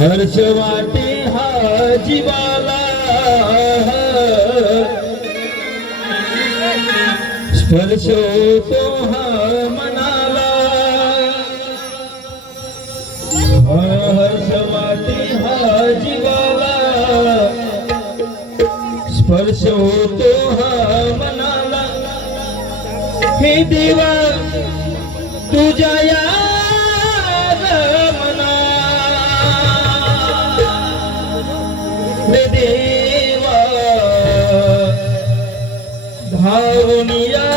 हर्ष वाटे हा जीवाला स्पर्श होतो हा मनाला। हर्ष वाटे हा जीवाला स्पर्श होतो हा मनाला। हे देवा तुझ्या या ভাবনিয়া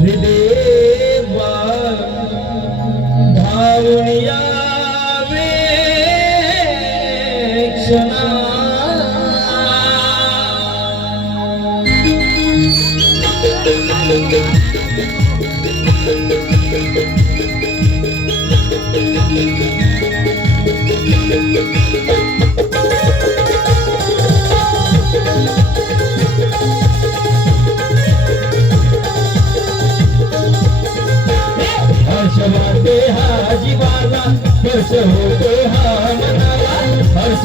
হৃদয় ভাবনিয়া Thank you. हर्ष होतो हा हर्ष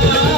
Thank.